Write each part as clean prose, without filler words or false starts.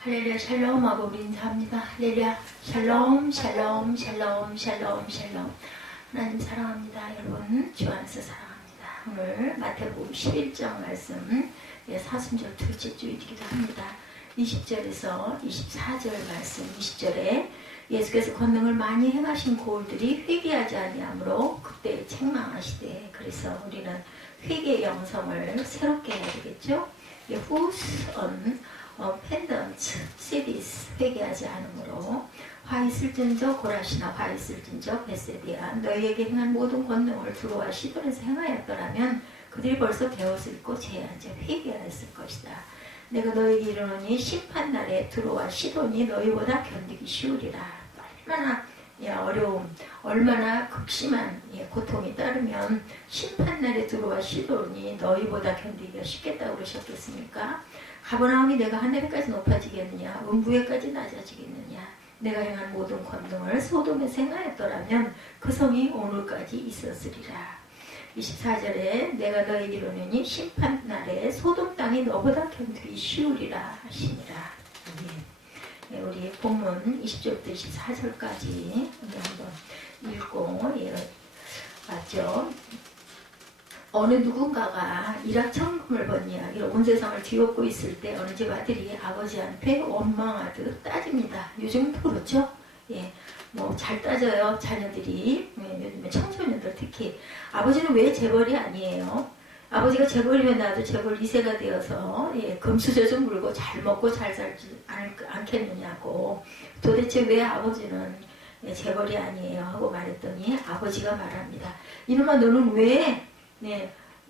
할렐루야 샬롬하고 우리 인사합니다. 할렐루야 샬롬 샬롬 샬롬 샬롬 샬롬. 하나님 사랑합니다. 여러분 주 안에서 사랑합니다. 오늘 마태복음 11장 말씀 사순절 둘째 주일이기도 합니다. 20절에서 24절 말씀. 20절에 예수께서 권능을 많이 행하신 고울들이 회개하지 아니하므로 그때 책망하시되. 그래서 우리는 회개의 영성을 새롭게 해야 되겠죠. Whose on pendants cities 회개하지 않으므로 화 있을진저 고라시나 화 있을진저 베세디아 너희에게 행한 모든 권능을 두로와 시돈에서 행하였더라면 그들이 벌써 베옷을 입고 제 앉아 회개하였을 것이다. 내가 너희에게 이르노니 심판날에 두로와 시돈이 너희보다 견디기 쉬우리라. 얼마나 어려움, 얼마나 극심한 고통이 따르면 심판날에 두로와 시돈이 너희보다 견디기가 쉽겠다고 그러셨겠습니까? 가버나움이 내가 하늘에까지 높아지겠느냐, 음부에까지 낮아지겠느냐. 내가 행한 모든 권능을 소돔에서 행하였더라면 그 성이 오늘까지 있었으리라. 24절에 내가 너에게 이르노니 심판날에 소돔 땅이 너보다 견디기 쉬우리라 하시니라. 네, 우리 본문 20절부터 24절까지 우리 한번 읽고 맞죠? 어느 누군가가 일확천금을 번 이야기로 온 세상을 뒤엎고 있을 때 어느 집 아들이 아버지한테 원망하듯 따집니다. 요즘도 그렇죠? 예, 뭐 잘 따져요. 자녀들이. 요즘에 청소년들 특히. 아버지는 왜 재벌이 아니에요? 아버지가 재벌이면 나도 재벌 2세가 되어서 금수저좀 물고 잘 먹고 잘 살지 않겠느냐고. 도대체 왜 아버지는 재벌이 아니에요? 하고 말했더니 아버지가 말합니다. 이놈아 너는 왜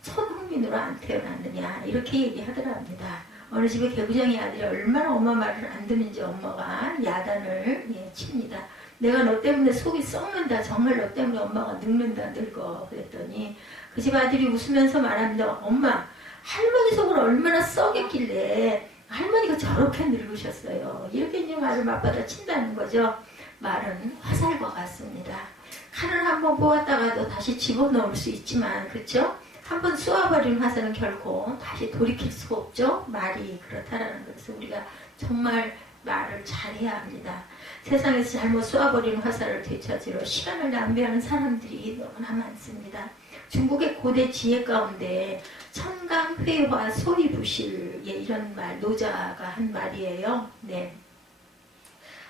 천국민으로 안 태어났느냐 이렇게 얘기하더랍니다. 어느 집에 개구쟁이 아들이 얼마나 엄마 말을 안 듣는지 엄마가 야단을 칩니다. 내가 너 때문에 속이 썩는다. 정말 너 때문에 엄마가 늙는다 늙어. 그랬더니 그 집 아들이 웃으면서 말합니다. 엄마 할머니 속을 얼마나 썩였길래 할머니가 저렇게 늙으셨어요. 이렇게 이제 말을 맞받아 친다는 거죠. 말은 화살과 같습니다. 칼을 한번 뽑았다가도 다시 집어넣을 수 있지만 그렇죠? 한번 쏘아버린 화살은 결코 다시 돌이킬 수가 없죠? 말이 그렇다라는 것을 우리가 정말 말을 잘해야 합니다. 세상에서 잘못 쏘아버린 화살을 되찾으러 시간을 낭비하는 사람들이 너무나 많습니다. 중국의 고대 지혜 가운데 천강회화 소위부실 이런 말 노자가 한 말이에요. 네.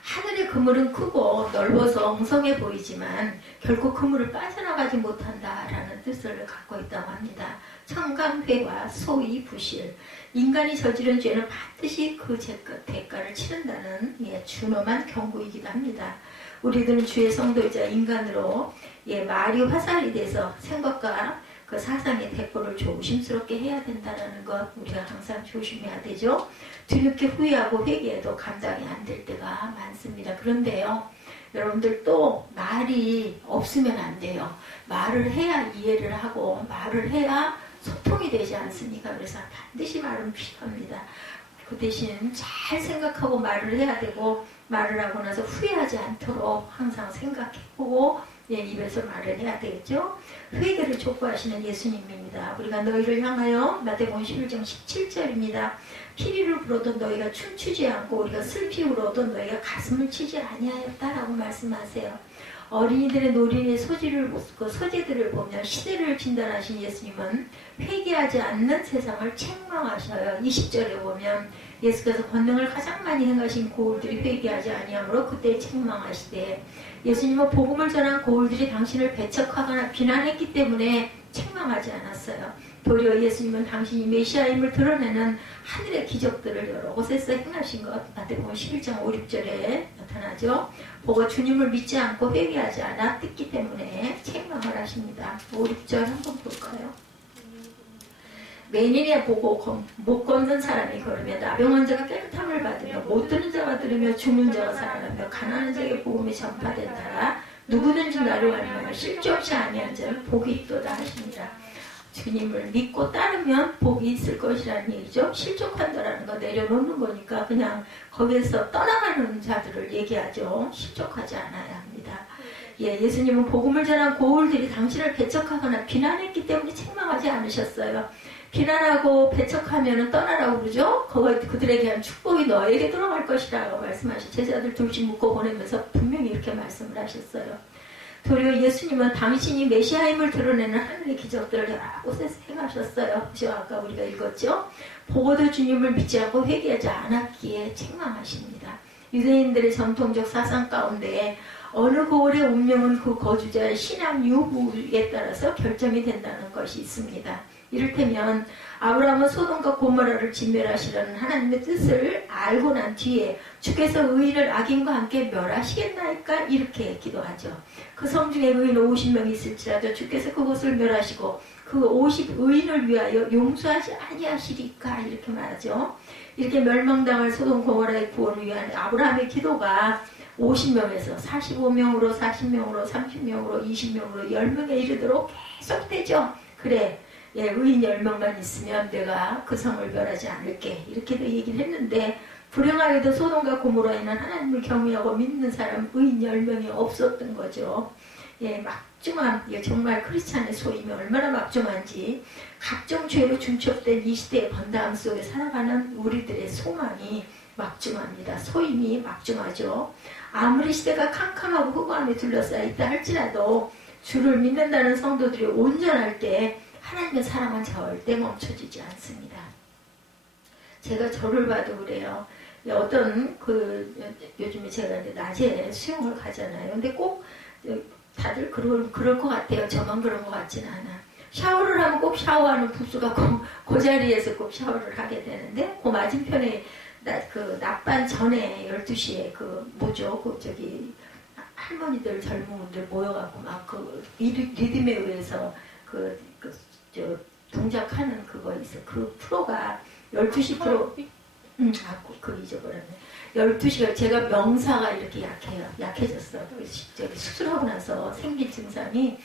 하늘의 그물은 크고 넓어서 엉성해 보이지만 결코 그물을 빠져나가지 못한다라는 뜻을 갖고 있다고 합니다. 천강회와 소위부실. 인간이 저지른 죄는 반드시 그 대가를 치른다는 준엄한 경고이기도 합니다. 우리들은 주의 성도이자 인간으로 말이 화살이 돼서 생각과 그 사상의 대포를 조심스럽게 해야 된다는 것 우리가 항상 조심해야 되죠. 뒤늦게 후회하고 회개해도 감당이 안 될 때가 많습니다. 그런데요, 여러분들 또 말이 없으면 안 돼요. 말을 해야 이해를 하고 말을 해야 소통이 되지 않습니까? 그래서 반드시 말은 필요합니다. 그 대신 잘 생각하고 말을 해야 되고 말을 하고 나서 후회하지 않도록 항상 생각해보고 입에서 말을 해야 되겠죠. 회개를 촉구하시는 예수님입니다. 우리가 너희를 향하여 마태복음 11장 17절입니다. 피리를 불어도 너희가 춤추지 않고 우리가 슬피 울어도 너희가 가슴을 치지 아니하였다라고 말씀하세요. 어린이들의 노린의 소재들을 보면 시대를 진단하신 예수님은 회개하지 않는 세상을 책망하셔요. 20절에 보면 예수께서 권능을 가장 많이 행하신 고울들이 회개하지 아니하므로 그때 책망하시되 예수님은 복음을 전한 고울들이 당신을 배척하거나 비난했기 때문에 책망하지 않았어요. 도리어 예수님은 당신이 메시아임을 드러내는 하늘의 기적들을 여러 곳에서 행하신 것 마태복음 11장 5, 6절에 나타나죠. 보고 주님을 믿지 않고 회개하지 않았기 때문에 책망을 하십니다. 5, 6절 한번 볼까요? 매인이나 보고 못 걷는 사람이 걸으며 나병한 자가 깨끗함을 받으며 못 듣는 자가 들으며 죽는 자가 살아나며 가난한 자에게 복음이 전파된다라. 누구든지 나를 알면 실족치 아니한 자는 복이 있도다 하십니다. 주님을 믿고 따르면 복이 있을 것이라는 얘기죠. 실족한다라는 거 내려놓는 거니까 그냥 거기에서 떠나가는 자들을 얘기하죠. 실족하지 않아야 합니다. 예수님은 복음을 전한 고울들이 당신을 배척하거나 비난했기 때문에 책망하지 않으셨어요. 비난하고 배척하면 떠나라고 그러죠. 그들에게 한 축복이 너에게 들어갈 것이라고 말씀하시고 제자들 둘씩 묶어 보내면서 분명히 이렇게 말씀을 하셨어요. 도리어 예수님은 당신이 메시아임을 드러내는 하늘의 기적들을 여러 곳에서 행하셨어요. 그죠? 아까 우리가 읽었죠. 보고도 주님을 믿지 않고 회개하지 않았기에 책망하십니다. 유대인들의 전통적 사상 가운데 어느 고을의 운명은 그 거주자의 신앙 유무에 따라서 결정이 된다는 것이 있습니다. 이를테면 아브라함은 소돔과 고모라를 진멸하시려는 하나님의 뜻을 알고 난 뒤에 주께서 의인을 악인과 함께 멸하시겠나이까 이렇게 기도하죠. 그 성 중에 의인 50명이 있을지라도 주께서 그곳을 멸하시고 그 50 의인을 위하여 용서하지 아니하시리까 이렇게 말하죠. 이렇게 멸망당할 소돔 고모라의 구원을 위한 아브라함의 기도가 50명에서 45명으로 40명으로 30명으로 20명으로 10명에 이르도록 계속되죠. 그래 의인 10명만 있으면 내가 그 성을 멸하지 않을게 이렇게도 얘기를 했는데 불행하게도 소돔과 고모라에는 하나님을 경외하고 믿는 사람 의인 10명이 없었던 거죠. 막중한 정말 크리스찬의 소임이 얼마나 막중한지 각종 죄로 중첩된 이 시대의 번다함 속에 살아가는 우리들의 소망이 막중합니다. 소임이 막중하죠. 아무리 시대가 캄캄하고 흑암에 둘러싸여 있다 할지라도 주를 믿는다는 성도들이 온전할 때 하나님의 사랑은 절대 멈춰지지 않습니다. 제가 저를 봐도 그래요. 어떤 요즘에 제가 이제 낮에 수영을 가잖아요. 근데 꼭 다들 그럴 것 같아요. 저만 그런 것 같지는 않아. 샤워를 하면 꼭 샤워하는 부수가 그 자리에서 꼭 샤워를 하게 되는데 그 맞은편에 낮반 전에 12시에 할머니들 젊은 분들 모여갖고 막 리듬에 의해서 동작하는 그거 있어. 그 프로가 12시 프로. 잊어버렸네. 12시가 제가 명사가 이렇게 약해졌어. 수술하고 나서 생긴 증상이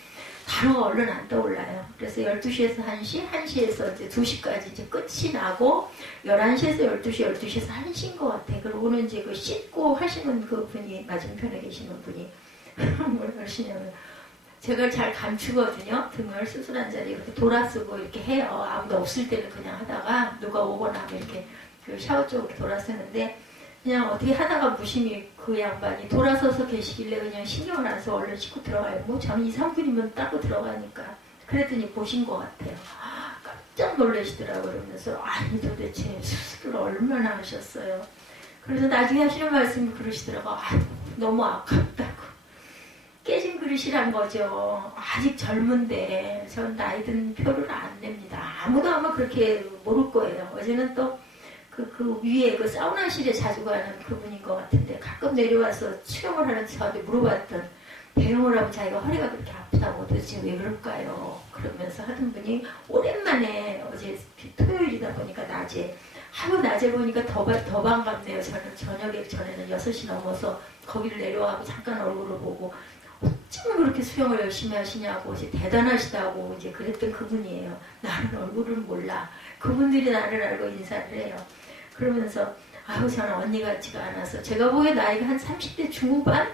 단어가 얼른 안 떠올라요. 그래서 12시에서 1시, 1시에서 이제 2시까지 이제 끝이 나고 11시에서 12시, 12시에서 1시인 것 같아. 그러고는 이제 씻고 하시는 그 분이 맞은편에 계시는 분이 뭘 하시냐면 제가 잘 감추거든요. 등을 수술한 자리에 이렇게 돌아서고 이렇게 해요. 아무도 없을 때는 그냥 하다가 누가 오거나 하면 이렇게 그 샤워 쪽으로 돌아서는데 그냥 어떻게 하다가 무심히 그 양반이 돌아서서 계시길래 그냥 신경을 안 써서 얼른 씻고 들어가요. 뭐 참 2, 3분이면 닦고 들어가니까. 그랬더니 보신 것 같아요. 깜짝 놀라시더라고요. 그러면서 아니 도대체 수술을 얼마나 하셨어요. 그래서 나중에 하시는 말씀이 그러시더라고요. 너무 아깝다고. 깨진 그릇이란 거죠. 아직 젊은데 전 나이 든 표를 안 냅니다. 아무도 아마 그렇게 모를 거예요. 어제는 또 그 위에 그 사우나실에 자주 가는 그분인 것 같은데 가끔 내려와서 수영을 하는 저한테 물어봤던 배영을 하면 자기가 허리가 그렇게 아프다고 도대체 왜 그럴까요? 그러면서 하던 분이 오랜만에 어제 토요일이다 보니까 낮에 보니까 더 반갑네요. 저는 저녁에 전에는 6시 넘어서 거기를 내려와서 잠깐 얼굴을 보고 어쩌면 그렇게 수영을 열심히 하시냐고 이제 대단하시다고 이제 그랬던 그분이에요. 나는 얼굴을 몰라. 그분들이 나를 알고 인사를 해요. 그러면서 저는 언니 같지가 않아서 제가 보기에 나이가 한 30대 중후반?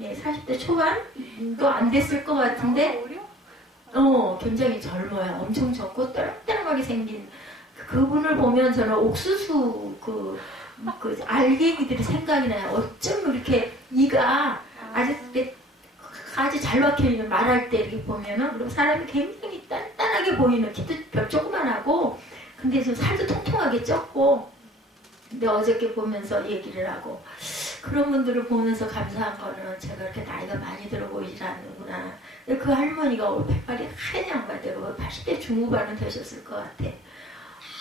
40대 초반도 안 됐을 것 같은데 굉장히 젊어요. 엄청 젊고 또랑또랑하게 생긴 그분을 보면 저는 옥수수 그 알갱이들이 생각이 나요. 어쩜 이렇게 이가 아주 잘 박혀있는 말할 때 이렇게 보면은 그리고 사람이 굉장히 단단하게 보이는 키도 별 조그만하고 근데 좀 살도 통통하게 쪘고 근데 어저께 보면서 얘기를 하고 그런 분들을 보면서 감사한 거는 제가 이렇게 나이가 많이 들어 보이질 않는구나. 근데 그 할머니가 백발이 하얀 양반대로 80대 중후반은 되셨을 것 같아.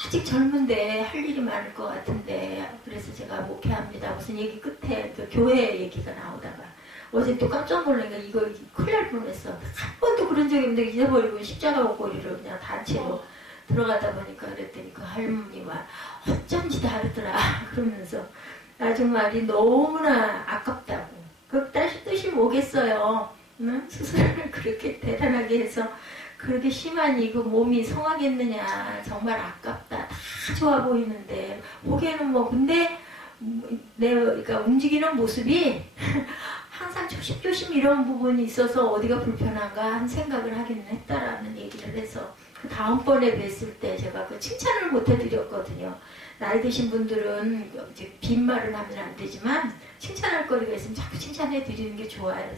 아직 젊은데 할 일이 많을 것 같은데 그래서 제가 목회합니다. 무슨 얘기 끝에 그 교회 얘기가 나오다가 어제 또 깜짝 놀라니까 이거 큰일 날 뻔했어. 한 번도 그런 적이 없는데 잊어버리고 십자가 옷걸이를 그냥 단체로 들어가다 보니까 그랬더니 그 할머니가 어쩐지 다르더라 그러면서 나 정말이 너무나 아깝다고. 그 뜻이 뭐겠어요. 응? 수술을 그렇게 대단하게 해서 그렇게 심하니 그 몸이 성하겠느냐. 정말 아깝다. 다 좋아 보이는데 보기에는 근데 내가 움직이는 모습이 항상 조심조심 이런 부분이 있어서 어디가 불편한가 한 생각을 하기는 했다라는 얘기를 해서 그 다음번에 뵀을 때 제가 그 칭찬을 못 해드렸거든요. 나이 드신 분들은 이제 빈말을 하면 안 되지만 칭찬할 거리가 있으면 자꾸 칭찬해 드리는 게 좋아요.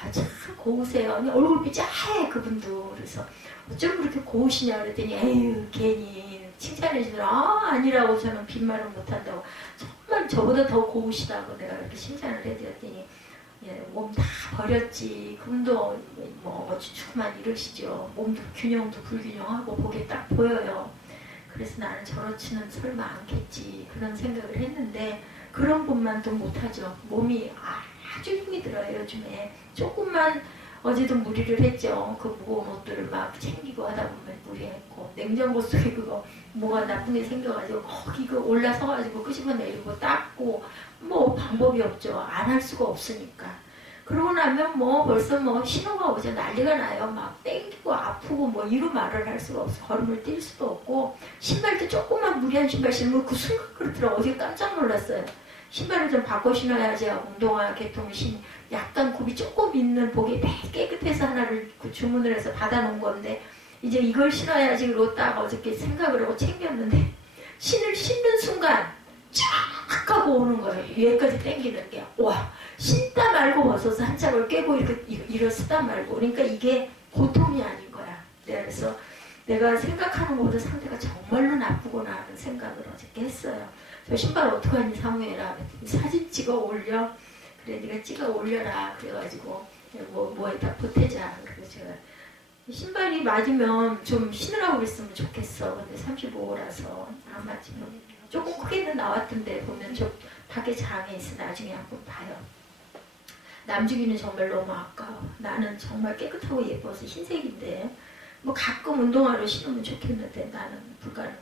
그래서 참 고우세요. 얼굴빛이 하얘 그분도. 그래서 어쩜 그렇게 고우시냐 그랬더니 에휴 괜히 칭찬해 주더라. 아니라고 저는 빈말을 못한다고. 정말 저보다 더 고우시다고 내가 이렇게 칭찬을 해드렸더니 몸 다 버렸지. 그분도 뭐 주축만 이러시죠. 몸도 균형도 불균형하고 보기에 딱 보여요. 그래서 나는 저렇지는 설마 않겠지 그런 생각을 했는데 그런 분만도 못하죠. 몸이 아주 힘이 들어요. 요즘에 조금만 어제도 무리를 했죠. 그 무거운 옷들을 막 챙기고 하다 보면 무리했고 냉장고 속에 그거 뭐가 나쁜 게 생겨가지고 거기 그 올라서가지고 끄집어내리고 닦고 뭐 방법이 없죠. 안 할 수가 없으니까. 그러고 나면 뭐 벌써 뭐 신호가 오죠. 난리가 나요. 막 땡기고 아프고 뭐 이루 말을 할 수가 없어. 걸음을 뛸 수도 없고 신발도 조금만 무리한 신발 신으면 그 순간 그렇더라고. 어제 깜짝 놀랐어요. 신발을 좀 바꿔 신어야지 운동화 계통 약간 굽이 조금 있는 보기 되게 깨끗해서 하나를 주문을 해서 받아놓은 건데 이제 이걸 신어야지 그러고 딱 어저께 생각을 하고 챙겼는데 신는 순간 쫙 하고 오는 거예요. 위에까지 당기는 게. 와, 신다 말고 벗어서 한 짝을 깨고 일어서다 말고. 그러니까 이게 보통이 아닌 거야. 그래서 내가 생각하는 것보다 상태가 정말로 나쁘구나 하는 생각을 어저께 했어요. 저 신발 어떡하니 사무엘아. 사진 찍어 올려. 그래 네가 찍어 올려라. 그래가지고 뭐에다 보태자. 그래서 제가 신발이 맞으면 좀 신으라고 그랬으면 좋겠어. 근데 35라서 안 맞으면 조금 크게는 나왔던데 보면 저 밖에 장에 있어. 나중에 한번 봐요. 남주기는 정말 너무 아까워. 나는 정말 깨끗하고 예뻐서 흰색인데 뭐 가끔 운동화를 신으면 좋겠는데 나는 불가능.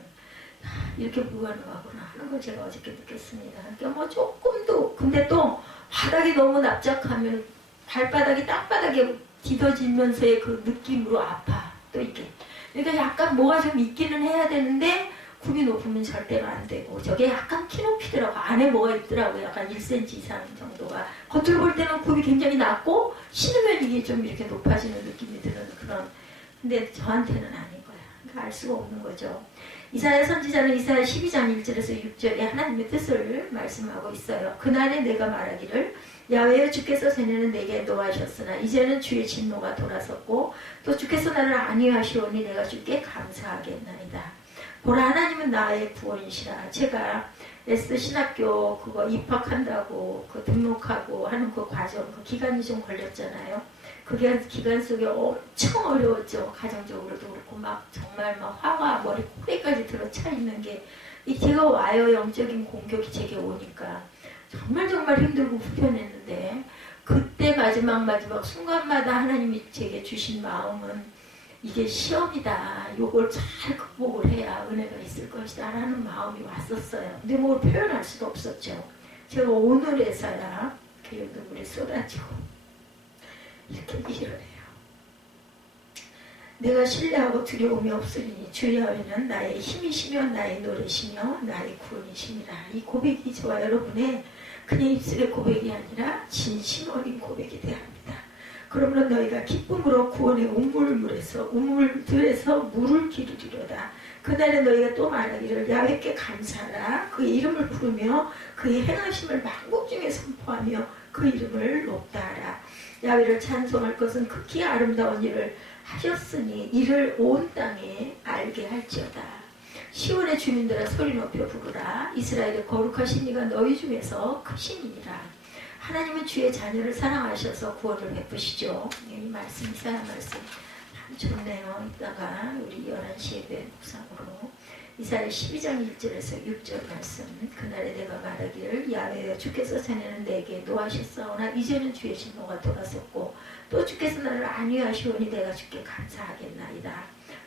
이렇게 불가능하구나 하는 걸 제가 어저께 느꼈습니다. 그러니까 뭐 조금도 근데 또 바닥이 너무 납작하면 발바닥이 땅바닥에 디뎌지면서의 그 느낌으로 아파. 또 이게 그러니까 약간 뭐가 좀 있기는 해야 되는데 굽이 높으면 절대로 안 되고 저게 약간 키 높이더라고. 안에 뭐가 있더라고요. 약간 1cm 이상 정도가. 겉으로 볼 때는 굽이 굉장히 낮고 신으면 이게 좀 이렇게 높아지는 느낌이 드는 그런. 근데 저한테는 아닌 거야. 그러니까 알 수가 없는 거죠. 이사야 선지자는 이사야 12장 1절에서 6절에 하나님의 뜻을 말씀하고 있어요. 그날에 내가 말하기를 야훼여 주께서 전에는 내게 노하셨으나 이제는 주의 진노가 돌아섰고 또 주께서 나를 안위하시오니 내가 주께 감사하겠나이다. 보라 하나님은 나의 구원이시라. 제가 에스 신학교 그거 입학한다고 그 등록하고 하는 그 과정 그 기간이 좀 걸렸잖아요. 그 기간 속에 엄청 어려웠죠. 가정적으로도 그렇고 막 정말 막 화가 머리 꼬리까지 들어차 있는 게 제가 와요. 영적인 공격이 제게 오니까 정말 힘들고 불편했는데 그때 마지막 순간마다 하나님이 제게 주신 마음은 이게 시험이다. 요걸 잘 극복을 해야 은혜가 있을 것이다 라는 마음이 왔었어요. 근데 뭘 표현할 수도 없었죠. 제가 오늘에서야 그 눈물이 쏟아지고 이렇게 일을 해요. 내가 신뢰하고 두려움이 없으니 주 여호와는 나의 힘이시며 나의 노래시며 나의 구원이시니라. 이 고백이 저와 여러분의 그냥 입술의 고백이 아니라 진심 어린 고백이 되어야 합니다. 그러므로 너희가 기쁨으로 구원의 우물들에서 물을 기르리로다. 그날에 너희가 또 말하기를 야훼께 감사하라. 그의 이름을 부르며 그의 행하심을 만국 중에 선포하며 그 이름을 높다 하라. 야훼를 찬송할 것은 극히 아름다운 일을 하셨으니 이를 온 땅에 알게 할지어다. 시온의 주민들아 소리 높여 부르라. 이스라엘의 거룩하신 이가 너희 중에서 크시니라. 하나님은 주의 자녀를 사랑하셔서 구원을 베푸시죠. 이 말씀, 이사야 말씀 참 좋네요. 이따가 우리 11시 예배 묵상으로 이사야 12장 1절에서 6절 말씀. 그날에 내가 말하기를 야훼여 주께서 전에는 내게 노하셨사오나 이제는 주의 진노가 돌아섰고 또 주께서 나를 안위하시오니 내가 주께 감사하겠나이다.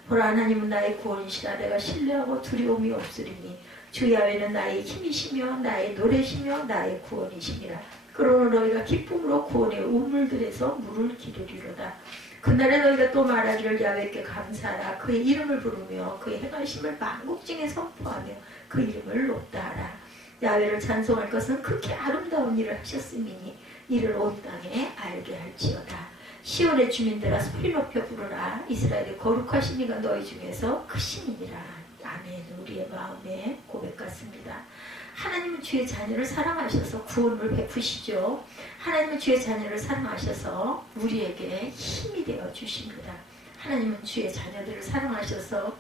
보라 하나님은 나의 구원이시라. 내가 신뢰하고 두려움이 없으리니 주 야훼는 나의 힘이시며 나의 노래시며 나의 구원이시니라. 그러므로 너희가 기쁨으로 구원의 우물들에서 물을 기르리로다. 그날에 너희가 또 말하기를 야훼께 감사하라. 그의 이름을 부르며 그의 행하심을 만국 중에 선포하며 그 이름을 높다 하라. 야훼를 찬송할 것은 극히 아름다운 일을 하셨음이니 이를 온 땅에 알게 할지어다. 시온의 주민들아 소리 높여 부르라. 이스라엘의 거룩하신 이가 너희 중에서 크심이니라. 아멘. 우리의 마음의 고백 같습니다. 하나님은 주의 자녀를 사랑하셔서 구원을 베푸시죠. 하나님은 주의 자녀를 사랑하셔서 우리에게 힘이 되어 주십니다. 하나님은 주의 자녀들을 사랑하셔서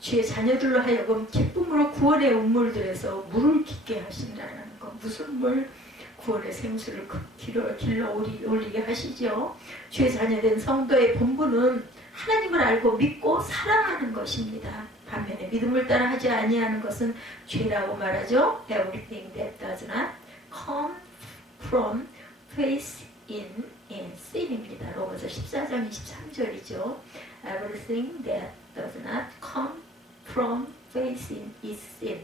주의 자녀들로 하여금 기쁨으로 구원의 운물들에서 물을 깊게 하신다는 것. 무슨 물? 구원의 생수를 길러 올리게 하시죠. 주의 자녀된 성도의 본분은 하나님을 알고 믿고 사랑하는 것입니다. 반면에 믿음을 따라 하지 아니하는 것은 죄라고 말하죠. Everything that does not come from faith in sin입니다. 로마서 14장 23절이죠. Everything that does not come from faith in is sin.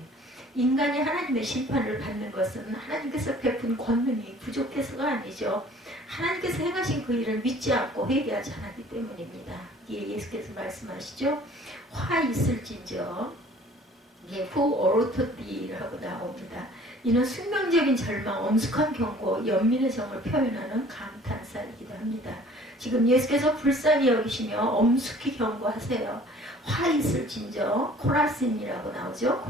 인간이 하나님의 심판을 받는 것은 하나님께서 베푼 권능이 부족해서가 아니죠. 하나님께서 행하신 그 일을 믿지 않고 회개하지 않았기 때문입니다. 예, 예수께서 말씀하시죠. 화 있을진저 who ought ha고 나옵니다. 이는 숙명적인 절망, 엄숙한 경고, 연민의 정을 표현하는 감탄사이기도 합니다. 지금 예수께서 불쌍히 여기시며 엄숙히 경고하세요. 화 있을진저 코라신이라고 나오죠.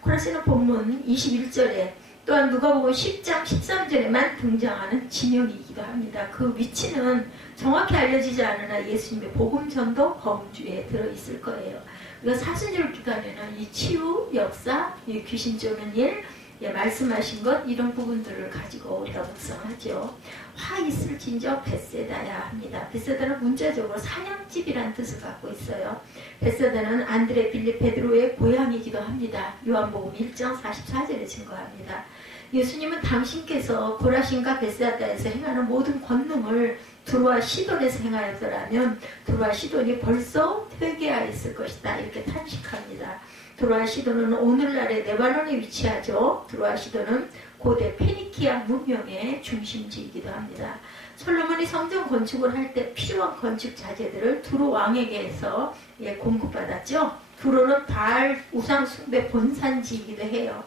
코라신은 본문 21절에 또한 누가복음 10장 13절에만 등장하는 지명이기도 합니다. 그 위치는 정확히 알려지지 않으나 예수님의 복음전도 범주에 들어있을 거예요. 그래서 사순절 기간에는 이 치유, 역사, 이 귀신 쫓는 일, 말씀하신 것 이런 부분들을 가지고 우리가 묵상하죠. 화 있을진저 벳세다야 합니다. 벳세다는 문자적으로 사냥집이란 뜻을 갖고 있어요. 벳세다는 안드레 빌립 베드로의 고향이기도 합니다. 요한복음 1장 44절에 증거합니다. 예수님은 당신께서 고라신과 벳세다에서 행하는 모든 권능을 두로와 시돈에서 행하였더라면 두로와 시돈이 벌써 회개하였을 것이다. 이렇게 탄식합니다. 두로와 시돈은 오늘날의 레바논에 위치하죠. 두로와 시돈은 고대 페니키아 문명의 중심지이기도 합니다. 솔로몬이 성전 건축을 할 때 필요한 건축 자재들을 두로 왕에게서 공급받았죠. 두로는 바알 우상 숭배 본산지이기도 해요.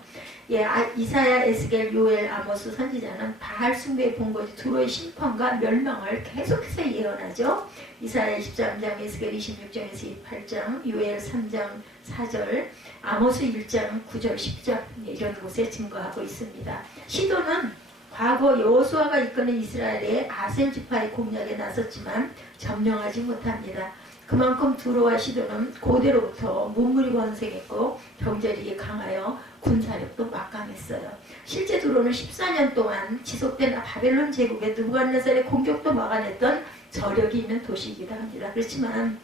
이사야, 에스겔, 요엘, 아모스 선지자는 바알 숭배의 본거지 두로의 심판과 멸망을 계속해서 예언하죠. 이사야 23장, 에스겔 26장에서 28장, 요엘 3장 4절, 아모스 1장 9절 10절 이런 곳에 증거하고 있습니다. 시도는 과거 여호수아가 이끄는 이스라엘의 아셀 지파의 공략에 나섰지만 점령하지 못합니다. 그만큼 두로와 시도는 고대로부터 문물이 번성했고 경제력이 강하여 군사력도 막강했어요. 실제 두로는 14년 동안 지속된 바벨론 제국의 느부갓네살의 공격도 막아냈던 저력이 있는 도시이기도 합니다. 그렇지만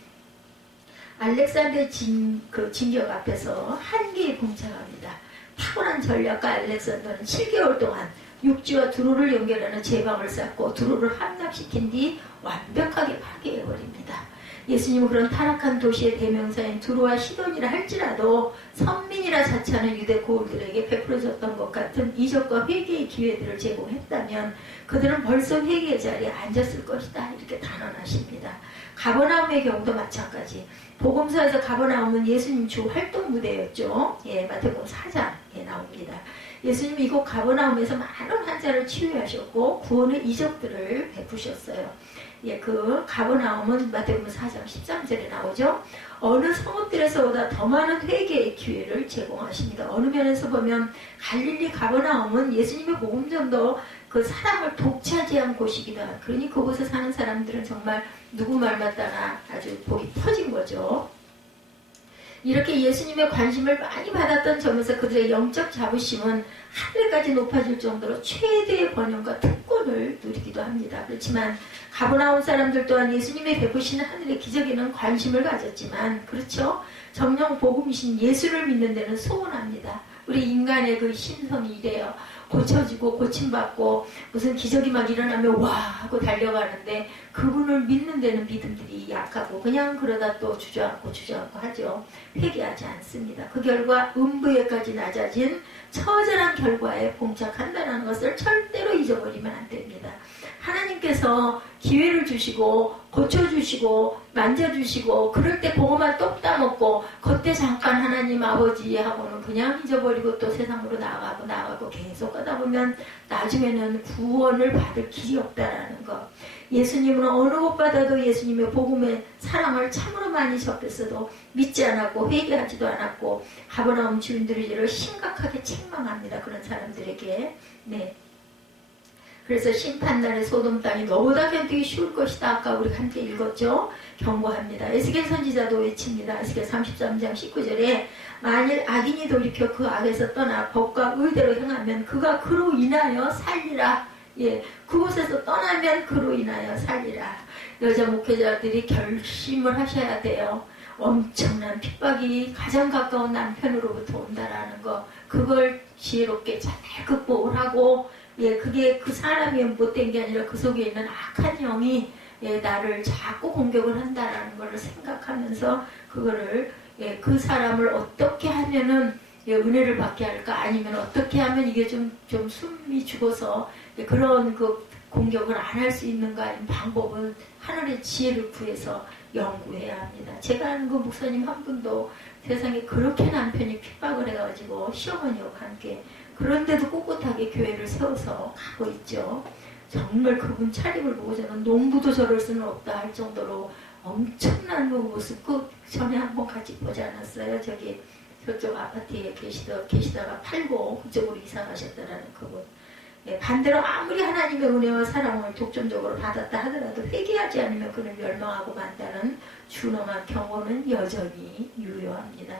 알렉산더의 진격 앞에서 한계에 봉착합니다. 탁월한 전략가 알렉산더는 7개월 동안 육지와 두로를 연결하는 제방을 쌓고 두로를 함락시킨 뒤 완벽하게 파괴해버립니다. 예수님은 그런 타락한 도시의 대명사인 두로와 시돈이라 할지라도 선민이라 자처하는 유대 고울들에게 베풀어졌던 것 같은 이적과 회개의 기회들을 제공했다면 그들은 벌써 회개의 자리에 앉았을 것이다. 이렇게 단언하십니다. 가버나움의 경우도 마찬가지. 복음서에서 가버나움은 예수님 주 활동 무대였죠. 마태복음 4장에 나옵니다. 예수님이 이곳 가버나움에서 많은 환자를 치유하셨고 구원의 이적들을 베푸셨어요. 그 가버나움은 마태복음 4장 13절에 나오죠. 어느 성읍들에서보다 더 많은 회개의 기회를 제공하십니다. 어느 면에서 보면 갈릴리 가버나움은 예수님의 복음전도 그 사람을 독차지한 곳이기도 하고 그러니 그곳에 사는 사람들은 정말 누구 말 맞다나 아주 복이 터진 거죠. 이렇게 예수님의 관심을 많이 받았던 점에서 그들의 영적 자부심은 하늘까지 높아질 정도로 최대의 번영과 특권을 누리기도 합니다. 그렇지만 가버나움 사람들 또한 예수님의 베푸시는 하늘의 기적에는 관심을 가졌지만 그렇죠? 정령 복음이신 예수를 믿는 데는 소원합니다. 우리 인간의 그 신성이 이래요. 고쳐지고 고침받고 무슨 기적이 막 일어나면 와 하고 달려가는데 그분을 믿는 데는 믿음들이 약하고 그냥 그러다 또 주저앉고 하죠. 회개하지 않습니다. 그 결과 음부에까지 낮아진 처절한 결과에 봉착한다는 것을 절대로 잊어버리면 안 됩니다. 하나님께서 기회를 주시고 고쳐주시고 만져주시고 그럴 때 그것만 똑 따먹고 그때 잠깐 하나님 아버지 하고는 그냥 잊어버리고 또 세상으로 나아가고 계속 하다 보면 나중에는 구원을 받을 길이 없다라는 것. 예수님은 어느 곳마다도 예수님의 복음의 사랑을 참으로 많이 접했어도 믿지 않았고 회개하지도 않았고 가버나움 주인들을 심각하게 책망합니다. 그런 사람들에게. 네. 그래서 심판날의 소돔 땅이 너보다 견디기 쉬울 것이다. 아까 우리 함께 읽었죠? 경고합니다. 에스겔 선지자도 외칩니다. 에스겔 33장 19절에 만일 악인이 돌이켜 그 악에서 떠나 법과 의대로 행하면 그가 그로 인하여 살리라. 예, 그곳에서 떠나면 그로 인하여 살리라. 여자 목회자들이 결심을 하셔야 돼요. 엄청난 핍박이 가장 가까운 남편으로부터 온다라는 거, 그걸 지혜롭게 잘 극복을 하고, 예, 그게 그 사람이 못된 게 아니라 그 속에 있는 악한 영이 예, 나를 자꾸 공격을 한다라는 걸 생각하면서 그거를 예, 그 사람을 어떻게 하면은 예, 은혜를 받게 할까, 아니면 어떻게 하면 이게 좀 숨이 죽어서 예, 그런 그 공격을 안 할 수 있는가 하는 방법은 하늘의 지혜를 구해서 연구해야 합니다. 제가 아는 그 목사님 한 분도 세상에 그렇게 남편이 핍박을 해가지고 시어머니와 함께 그런데도 꿋꿋하게 교회를 세워서 가고 있죠. 정말 그분 차림을 보고 저는 농부도 저럴 수는 없다 할 정도로 엄청난 그 모습, 그 전에 한번 같이 보지 않았어요? 저쪽 아파트에 계시다가 팔고 그쪽으로 이사 가셨다라는 그분. 네, 반대로 아무리 하나님의 은혜와 사랑을 독점적으로 받았다 하더라도 회개하지 않으면 그는 멸망하고 만다는 준엄한 경고는 여전히 유효합니다.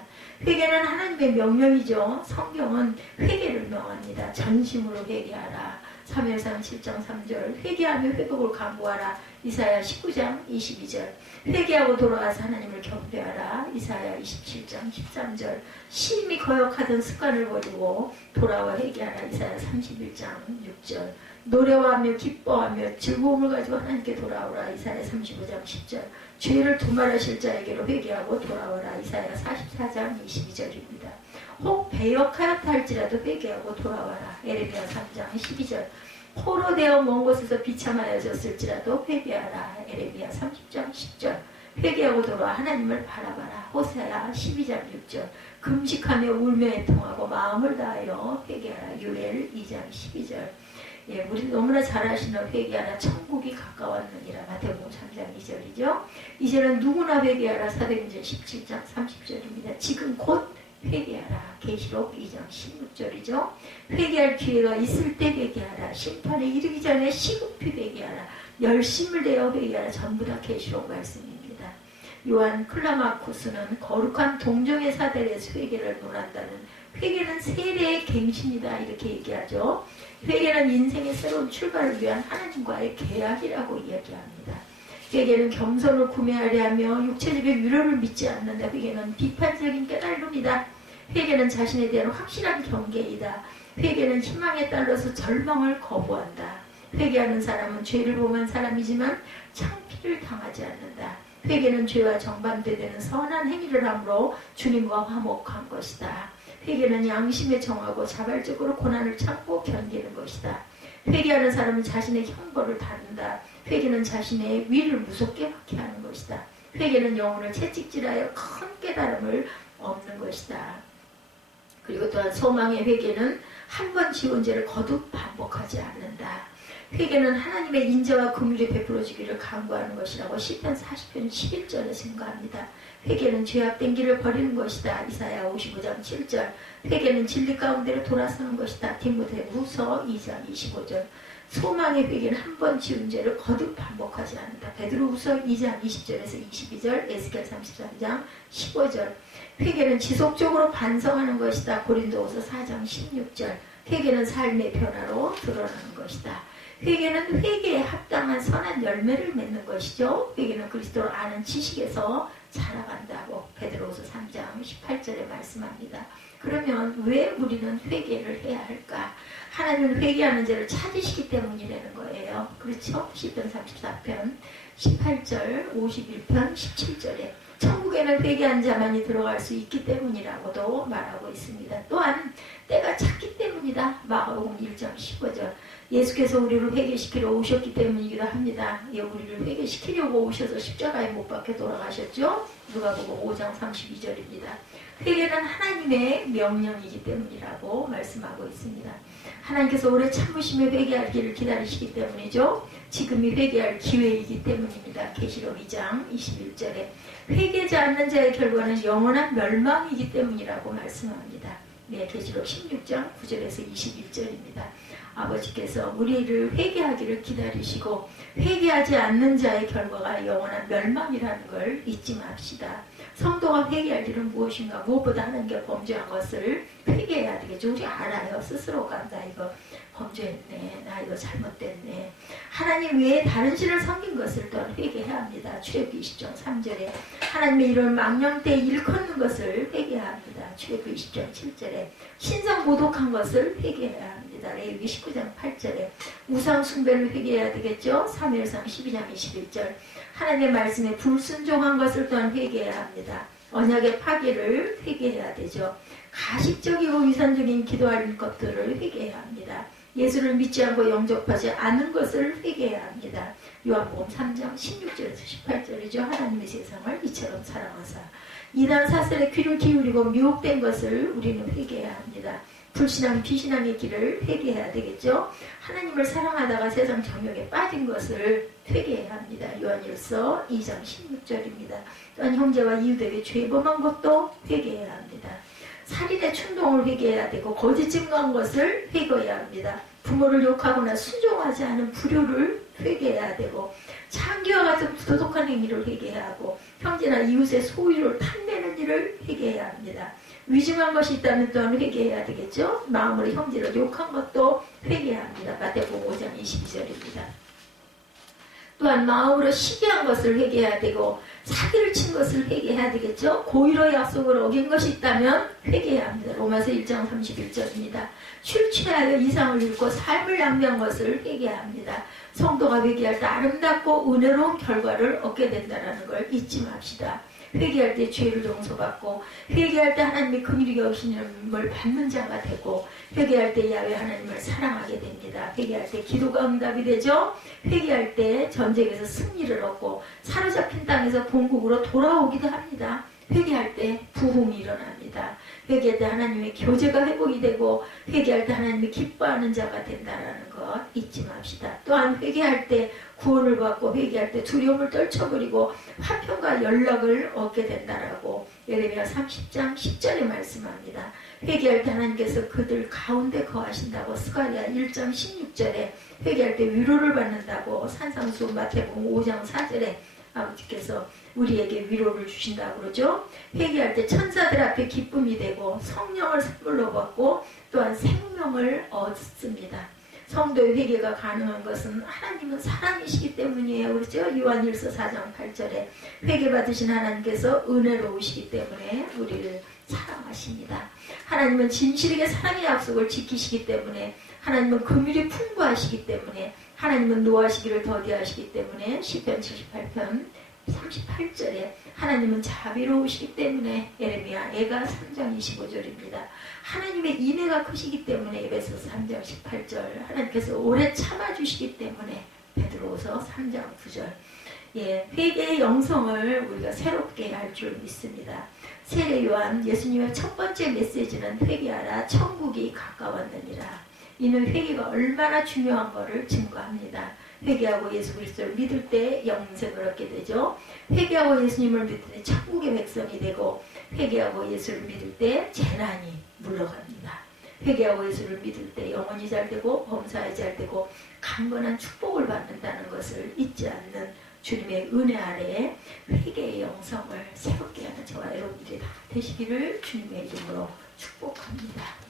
회개는 하나님의 명령이죠. 성경은 회개를 명합니다. 전심으로 회개하라. 사무엘상 7장 3절 회개하며 회복을 강구하라. 이사야 19장 22절 회개하고 돌아와서 하나님을 경배하라. 이사야 27장 13절 심히 거역하던 습관을 버리고 돌아와 회개하라. 이사야 31장 6절 노래하며 기뻐하며 즐거움을 가지고 하나님께 돌아오라. 이사야 35장 10절 죄를 두말하실 자에게로 회개하고 돌아오라. 이사야 44장 22절입니다. 혹 배역하였다 할지라도 회개하고 돌아와라. 에레미야 3장 12절 포로되어 먼 곳에서 비참하여졌을지라도 회개하라. 에레미야 30장 10절 회개하고 돌아와 하나님을 바라봐라. 호세아 12장 6절 금식하며 울며 애통하고 마음을 다하여 회개하라. 요엘 2장 12절 예, 우리 너무나 잘 아시는 회개하라. 천국이 가까웠느니라. 마태복음 3장 2절이죠. 이제는 누구나 회개하라. 사도행전 17장 30절입니다. 지금 곧 회개하라. 계시록 2장 16절이죠. 회개할 기회가 있을 때 회개하라. 심판에 이르기 전에 시급히 회개하라. 열심을 내어 회개하라. 전부 다 계시록 말씀입니다. 요한 클라마쿠스는 거룩한 동정의 사대에서 회개를 논한다는 회개는 세례의 갱신이다 이렇게 얘기하죠. 회개는 인생의 새로운 출발을 위한 하나님과의 계약이라고 이야기합니다. 회개는 겸손을 구매하려 하며 육체적인 위로를 믿지 않는다. 회개는 비판적인 깨달음이다. 회개는 자신에 대한 확실한 경계이다. 회개는 희망에 따라서 절망을 거부한다. 회개하는 사람은 죄를 범한 사람이지만 창피를 당하지 않는다. 회개는 죄와 정반대되는 선한 행위를 함으로 주님과 화목한 것이다. 회개는 양심에 정하고 자발적으로 고난을 참고 견디는 것이다. 회개하는 사람은 자신의 형벌을 다룬다. 회개는 자신의 위를 무섭게 박해하는 것이다. 회개는 영혼을 채찍질하여 큰 깨달음을 얻는 것이다. 그리고 또한 소망의 회개는 한 번 지은 죄를 거듭 반복하지 않는다. 회개는 하나님의 인자와 긍휼이 베풀어지기를 간구하는 것이라고 시편 40편 11절에 증거합니다. 회개는 죄악된 길을 버리는 것이다. 이사야 55장 7절 회개는 진리 가운데로 돌아서는 것이다. 디모데후서 2장 25절 소망의 회개는 한 번 지은 죄를 거듭 반복하지 않는다. 베드로후서 2장 20절에서 22절 에스겔 33장 15절 회개는 지속적으로 반성하는 것이다. 고린도후서 4장 16절 회개는 삶의 변화로 드러나는 것이다. 회개는 회개에 합당한 선한 열매를 맺는 것이죠. 회개는 그리스도를 아는 지식에서 자라간다고 베드로후서 3장 18절에 말씀합니다. 그러면 왜 우리는 회개를 해야 할까? 하나님은 회개하는 자를 찾으시기 때문이라는 거예요. 그렇죠? 시편 34편 18절 51편 17절에 천국에는 회개한 자만이 들어갈 수 있기 때문이라고도 말하고 있습니다. 또한 때가 찼기 때문이다. 마가복음 1장 15절 예수께서 우리를 회개시키러 오셨기 때문이기도 합니다. 우리를 회개시키려고 오셔서 십자가에 못 박혀 돌아가셨죠. 누가복음 5장 32절입니다. 회개는 하나님의 명령이기 때문이라고 말씀하고 있습니다. 하나님께서 오래 참으시며 회개하기를 기다리시기 때문이죠. 지금이 회개할 기회이기 때문입니다. 계시록 2장 21절에 회개하지 않는 자의 결과는 영원한 멸망이기 때문이라고 말씀합니다. 네, 계시록 16장 9절에서 21절입니다. 아버지께서 우리를 회개하기를 기다리시고 회개하지 않는 자의 결과가 영원한 멸망이라는 걸 잊지 맙시다. 성도가 회개할 일은 무엇인가? 무엇보다 하나님께 범죄한 것을 회개해야 되겠죠. 우리 알아요. 스스로가 나 이거 범죄했네. 나 이거 잘못됐네. 하나님 외에 다른 신을 섬긴 것을 또한 회개해야 합니다. 출애굽기 20장 3절에 하나님의 이런 망령 때 일컫는 것을 회개해야 합니다. 출애굽기 20장 7절에 신성 모독한 것을 회개해야 합니다. 레위기 19장 8절에 우상 숭배를 회개해야 되겠죠. 사무엘상 12장 21절 하나님의 말씀에 불순종한 것을 또한 회개해야 합니다. 언약의 파기를 회개해야 되죠. 가식적이고 위선적인 기도할 것들을 회개해야 합니다. 예수를 믿지 않고 영접하지 않은 것을 회개해야 합니다. 요한복음 3장 16절에서 18절이죠. 하나님의 세상을 이처럼 사랑하사 이단 사슬의 귀를 기울이고 미혹된 것을 우리는 회개해야 합니다. 불신앙 비신앙의 길을 회개해야 되겠죠. 하나님을 사랑하다가 세상 정욕에 빠진 것을 회개해야 합니다. 요한일서 2장 16절입니다. 또한 형제와 이웃에게 죄범한 것도 회개해야 합니다. 살인의 충동을 회개해야 되고 거짓 증거한 것을 회개해야 합니다. 부모를 욕하거나 순종하지 않은 불효를 회개해야 되고 창기와 같은 부도덕한 행위를 회개해야 하고 형제나 이웃의 소유를 탐내는 일을 회개해야 합니다. 위증한 것이 있다면 또한 회개해야 되겠죠. 마음으로 형제를 욕한 것도 회개해야 합니다. 마태복음 5장 22절입니다. 또한 마음으로 시기한 것을 회개해야 되고 사기를 친 것을 회개해야 되겠죠. 고의로 약속을 어긴 것이 있다면 회개해야 합니다. 로마서 1장 31절입니다. 술 취하여 이상을 잃고 삶을 낭비한 것을 회개해야 합니다. 성도가 회개할 때 아름답고 은혜로운 결과를 얻게 된다는 걸 잊지 맙시다. 회개할 때 죄를 용서받고 회개할 때 하나님의 긍휼히 여기심을 받는 자가 되고 회개할 때 야훼 하나님을 사랑하게 됩니다. 회개할 때 기도가 응답이 되죠. 회개할 때 전쟁에서 승리를 얻고 사로잡힌 땅에서 본국으로 돌아오기도 합니다. 회개할 때 부흥이 일어납니다. 회개할 때 하나님의 교제가 회복이 되고 회개할 때 하나님이 기뻐하는 자가 된다는 것 잊지 맙시다. 또한 회개할 때 구원을 받고 회개할 때 두려움을 떨쳐버리고 화평과 연락을 얻게 된다라고 예레미야 30장 10절에 말씀합니다. 회개할 때 하나님께서 그들 가운데 거하신다고 스가랴 1장 16절에 회개할 때 위로를 받는다고 산상수 마태복음 5장 4절에 아버지께서 우리에게 위로를 주신다고 그러죠. 회개할 때 천사들 앞에 기쁨이 되고 성령을 선물로 받고 또한 생명을 얻습니다. 성도의 회개가 가능한 것은 하나님은 사랑이시기 때문이에요. 그렇죠? 요한일서 4장 8절에 회개받으신 하나님께서 은혜로우시기 때문에 우리를 사랑하십니다. 하나님은 진실하게 사랑의 약속을 지키시기 때문에 하나님은 긍휼이 풍부하시기 때문에 하나님은 노하시기를 더디하시기 때문에 시편 78편 38절에 하나님은 자비로우시기 때문에 예레미야 애가 3장 25절입니다. 하나님의 인애가 크시기 때문에 에베소서 3장 18절 하나님께서 오래 참아주시기 때문에 베드로후서 3장 9절 회개의 영성을 우리가 새롭게 할 줄 믿습니다. 세례 요한 예수님의 첫 번째 메시지는 회개하라 천국이 가까웠느니라. 이는 회개가 얼마나 중요한 것을 증거합니다. 회개하고 예수 그리스도를 믿을 때 영생을 얻게 되죠. 회개하고 예수님을 믿을 때 천국의 백성이 되고 회개하고 예수를 믿을 때 재난이 물러갑니다. 회개하고 예수를 믿을 때 영혼이 잘 되고 범사에 잘 되고 강건한 축복을 받는다는 것을 잊지 않는 주님의 은혜 아래에 회개의 영성을 새롭게 하는 저와 여러분들이 다 되시기를 주님의 이름으로 축복합니다.